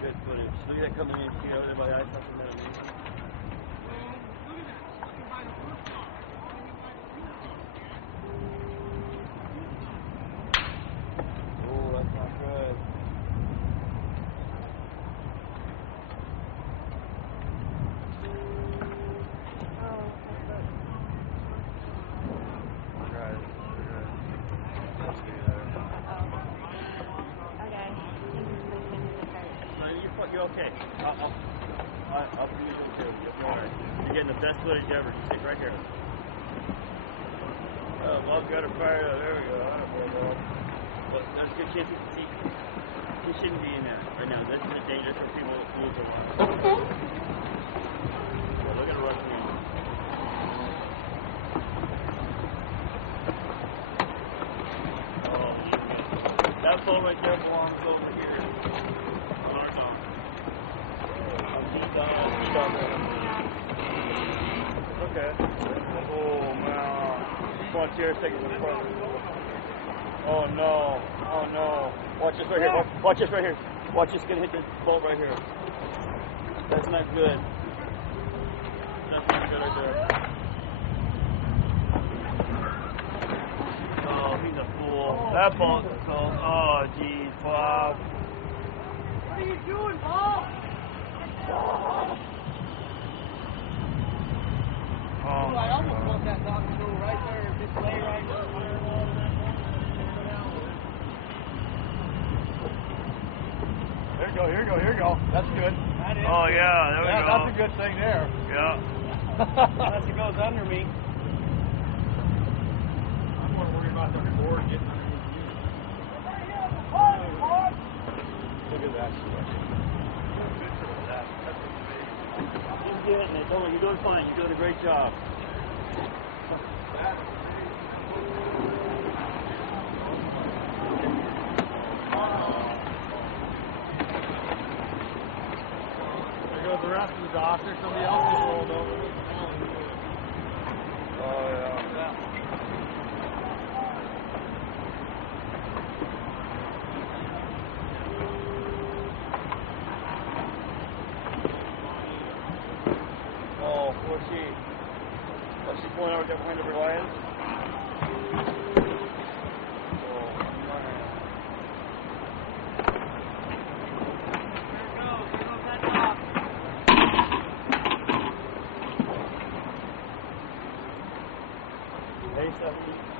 Good footage. Look at that coming in. See over there by the ice house and that amazing. Oh, that's not good. You're okay. I'll bring you to too. Alright. You're getting the best footage ever. Just stick right here. Mom's got her fired up. There we go. Well, that's a good chance you can see. He shouldn't be in there right now. This is dangerous for people to lose their lives. Well, look at her running in. Oh, that ball right there belongs over here. Okay. Oh man. Come on, Cheers, take it to the front. Oh no. Oh no. Watch this right here. Watch this right here. Watch this gonna hit this ball right here. That's not good. That's not good right there. Oh, he's a fool. That ball's a fool. Oh geez, Bob. What are you doing, Bob? Oh, I almost want that dog to go right there and just lay right there. Here you go, here you go, here you go. That's good. That is oh, good. yeah, there we go. That's a good thing there. Yeah. Unless it goes under me. I'm more worried about the reward getting underneath you. Look at that. Keep getting it. Don't worry, you're doing fine. You're doing a great job. There goes the rest of the doctor. Somebody else is rolled over. Oh, yeah. Oh, what's she? What's she pulling out there behind the Reliance? Oh, man. There goes that dog. Hey, 70.